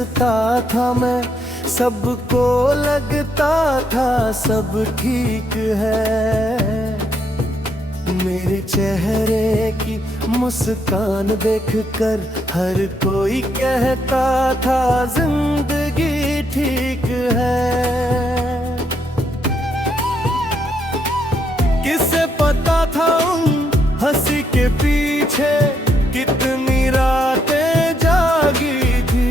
हंसता था मैं, सबको लगता था सब ठीक है। मेरे चेहरे की मुस्कान देखकर हर कोई कहता था जिंदगी ठीक है। किसे पता था उन हंसी के पीछे कितनी रातें जागी थी,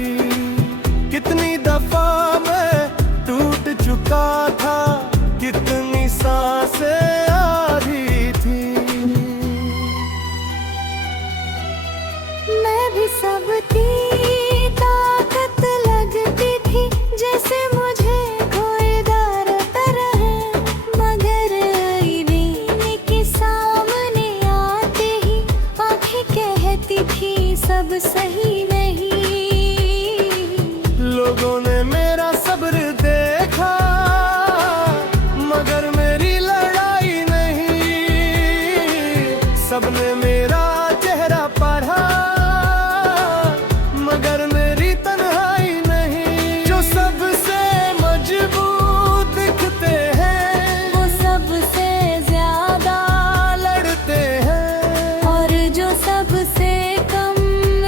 कितनी दफा मैं टूट चुका था, कितनी सांसें आधी थी। मैं भी सब थी, ताकत लगती थी जैसे मुझे कोई डरता रहे, मगर आईने के सामने आते ही आंखें कहती थी सब सही नहीं। लोगों ने मेरा सब्र देखा मगर मेरी लड़ाई नहीं, सबने मेरा चेहरा पढ़ा मगर मेरी तन्हाई नहीं। जो सबसे मजबूत दिखते हैं वो सबसे ज्यादा लड़ते हैं, और जो सबसे कम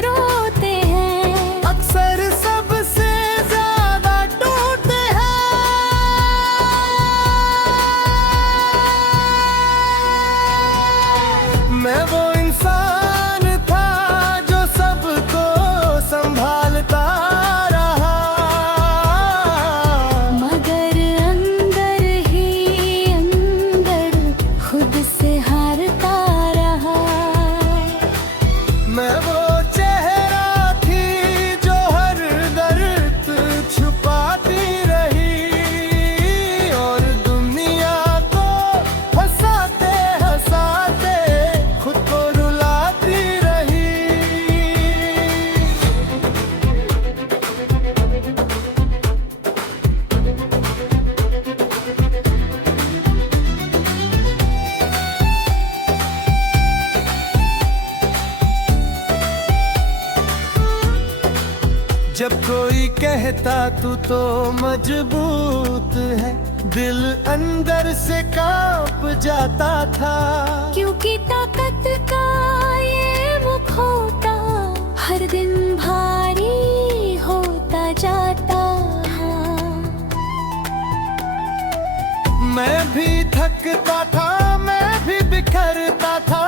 रोते हैं अक्सर सबसे ज्यादा टूटते हैं। मैं वो इंसान था जो सबको संभालता रहा, मगर अंदर ही अंदर खुद से हारता रहा। मैं वो चेहरा थी जो हर दर्द छुपाती रही, और दुनिया को हंसाते हंसाते खुद को रुलाती रही। जब कोई कहता तू तो मजबूत है, दिल अंदर से कांप जाता था। क्योंकि ताकत का ये मुखौटा हर दिन भारी होता जाता है। मैं भी थकता था, मैं भी बिखरता था,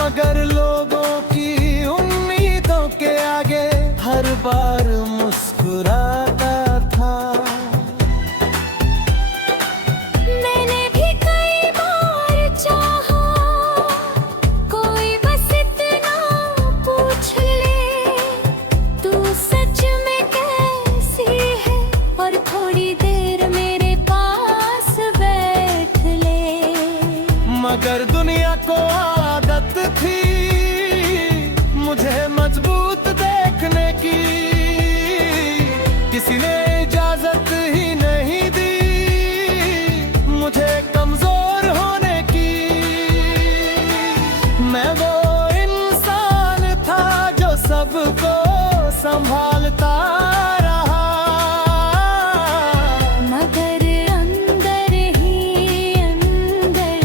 मगर लोगों की उम्मीदों के आगे हर बार मुस्कुराता था। मैंने भी कई बार चाहा कोई बस इतना पूछ ले तू सच में कैसी है, और थोड़ी देर मेरे पास बैठ ले। मगर दुनिया को आदत थी मुझे मजबूत देखने की, किसी ने इजाजत ही नहीं दी मुझे कमजोर होने की। मैं वो इंसान था जो सबको संभालता रहा, मगर अंदर ही अंदर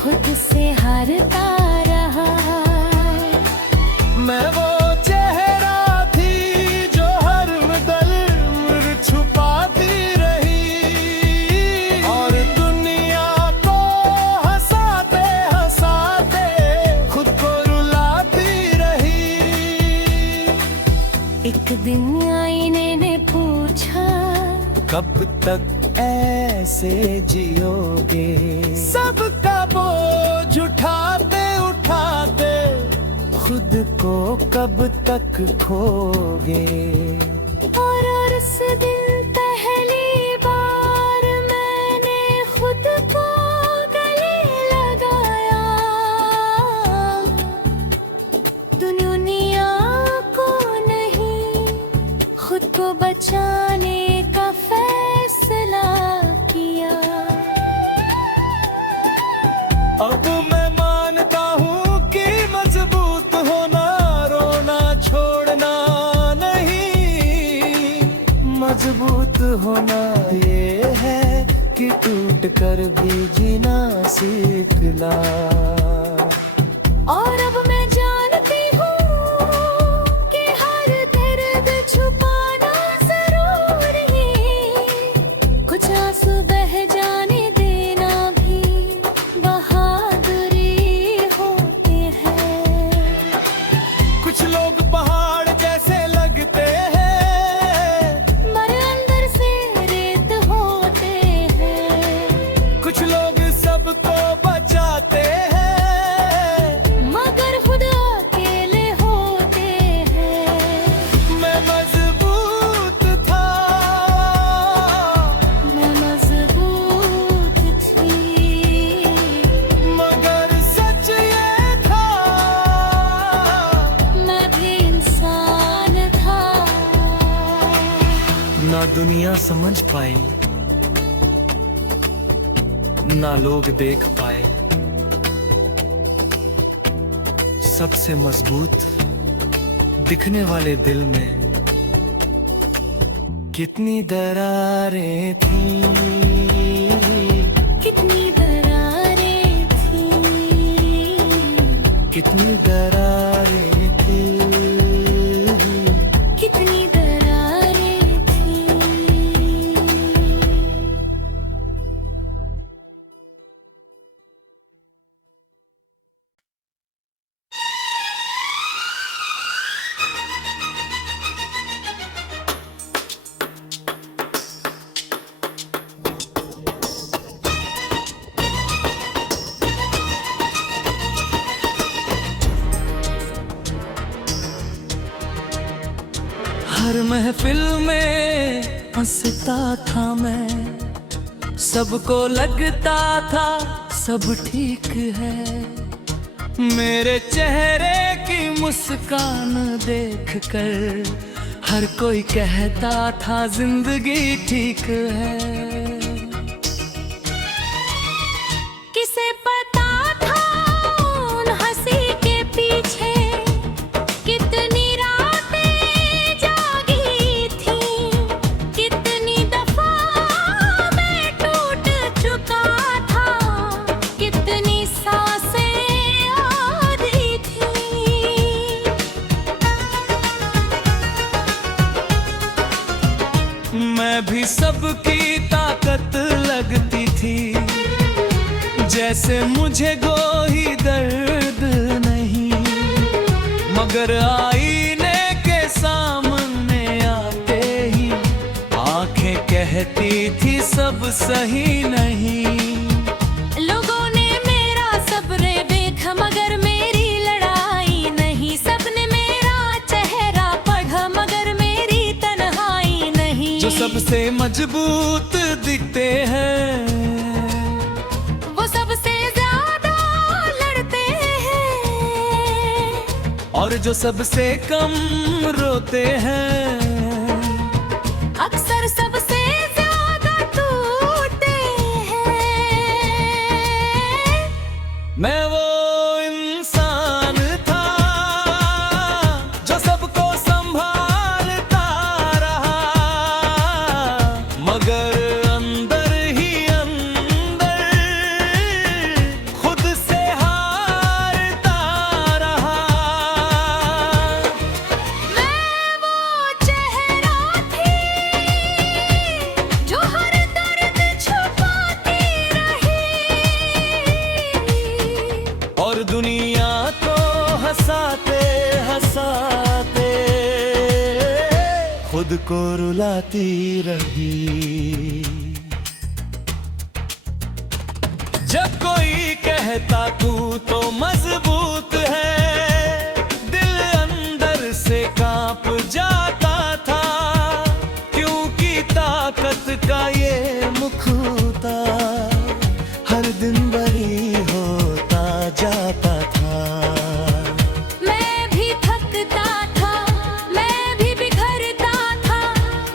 खुद से हारता रहा। मैं वो चेहरा थी जो हर दर्द छुपाती रही, और दुनिया को हंसाते हंसाते खुद को रुलाती रही। एक दिन आईने ने पूछा कब तक ऐसे जियोगे, सबका बोझ उठाते उठाते खुद को कब तक खोगे। और उस दिन पहली बार मैंने खुद को गले लगाया। दुनिया को नहीं खुद को बचाने का फैसला किया। अब मैं मानता हूँ कि मजबूत होना रोना छोड़ना नहीं, होना ये है कि टूट कर भी जीना सीख ला। और अब मैं जानती हूँ कि हर दर्द छुपाना जरूरी, कुछ आंसू बह जाने देना भी बहादुरी होती है। कुछ लोग पहाड़ जैसे लगते हैं, मगर अंदर से रेत होते हैं। कुछ लोग सबको बचाते हैं, मगर खुद अकेले होते हैं। मैं मजबूत था, मैं मजबूत थी, मगर सच ये था मैं भी इंसान था। ना दुनिया समझ पाई, ना लोग देख पाए, सबसे मजबूत दिखने वाले दिल में कितनी दरारें थीं, कितनी दरारें थीं, कितनी दरारें थीं। कितनी दरारें थीं। हर महफिल में हंसता था मैं, सबको लगता था सब ठीक है। मेरे चेहरे की मुस्कान देखकर हर कोई कहता था जिंदगी ठीक है। किसे पता था उन हंसी के पीछे कितनी रातें जागी थीं, कितनी दफा मैं टूट चुका था, कितनी सांसें आधी थीं। मैं भी सबकी ताकत लगती थी, जैसे मुझे कोई दर्द नहीं, मगर आईने के सामने आते ही आंखें कहती थी सब सही नहीं। लोगों ने मेरा सब्र देखा मगर मेरी लड़ाई नहीं, सबने मेरा चेहरा पढ़ा मगर मेरी तन्हाई नहीं। जो सबसे मजबूत दिखते हैं, वो सबसे ज्यादा लड़ते हैं, और जो सबसे कम रोते हैं, अक्सर सबसे ज्यादा टूटते हैं। मैं वो इंसान था जो सबको संभालता रहा, मगर अंदर ही अंदर खुद से हारता रहा। मैं वो चेहरा थी जो हर दर्द छुपाती रही, और दुनिया को हंसाते हंसाते खुद को रुलाती रही। जब कोई कहता तू तो मजबूत है, दिल अंदर से कांप जाता था, क्योंकि ताकत का ये मुखौटा हर दिन बड़ी होता जाता था। मैं भी थकता था, मैं भी बिखरता था,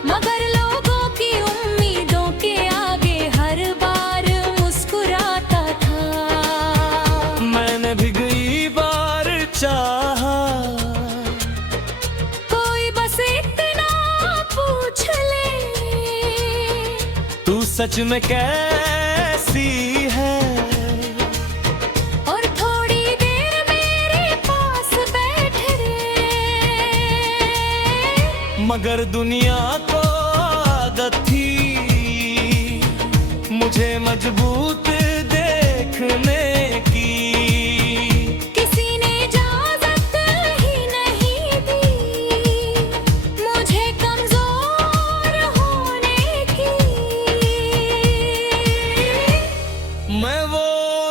मगर लोगों की उम्मीदों के आगे हर बार मुस्कुराता था। सच में कैसी है। और थोड़ी देर मेरे पास बैठ रे, मगर दुनिया को आदत थी मुझे मजबूत देखने की। किसी ने इजाजत ही नहीं दी मुझे कमजोर होने की। मैं वो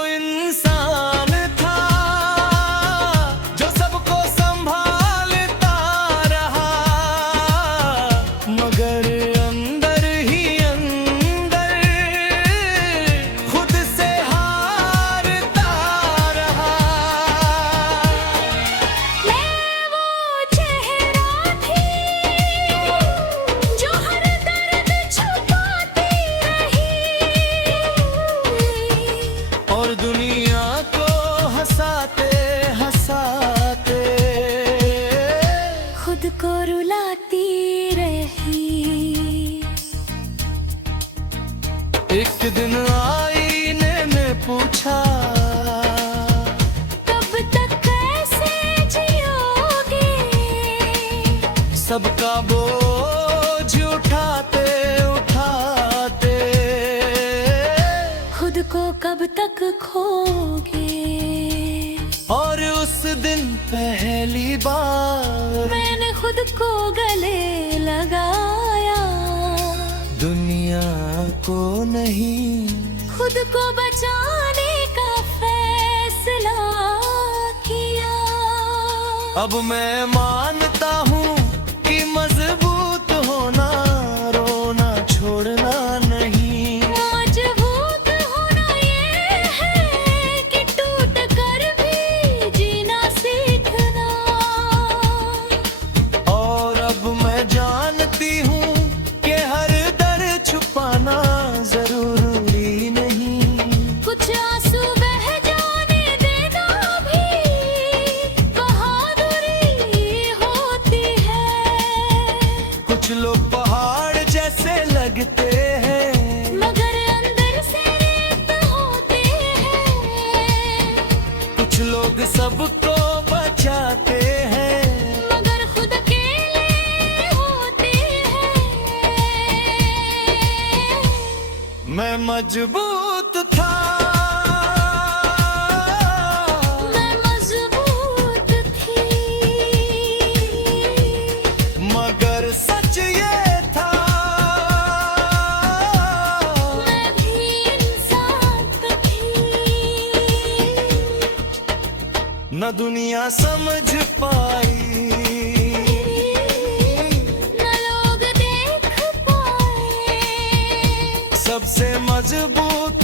इंसान था जो सबको संभालता रहा, मगर अंदर ही अंदर खुद से हारता रहा। मैं वो चेहरा थी जो हर दर्द छुपाती रही, और दुनिया को हंसाते हंसाते खुद को रुलाती रही। एक दिन आईने ने पूछा, कब तक कैसे जियोगे, सबका बोझ उठाते उठाते खुद को कब तक खोगे। और उस दिन पहली बार मैंने खुद को गले लगाया, दुनिया को नहीं खुद को बचाने का फैसला किया। अब मैं मानता हूँ कि मजबूत होना रोना छोड़ना नहीं। मजबूत होना ये है कि टूट कर भी जीना सीखना। और अब मैं जानती हूँ कि हर दर्द छुपाना जरूरी नहीं। कुछ आंसू बह जाने देना भी बहादुरी होती है। कुछ लोग पहाड़ जैसे लगते हैं, मगर अंदर से रेत होते हैं। कुछ लोग सबको बचाते हैं, मगर खुद अकेले होते हैं। मैं मजबूत था मैं मजबूत थी, मगर सच ये था मैं भी इंसान थी। न दुनिया समझ पाई, न लोग देख पाए, सबसे मजबूत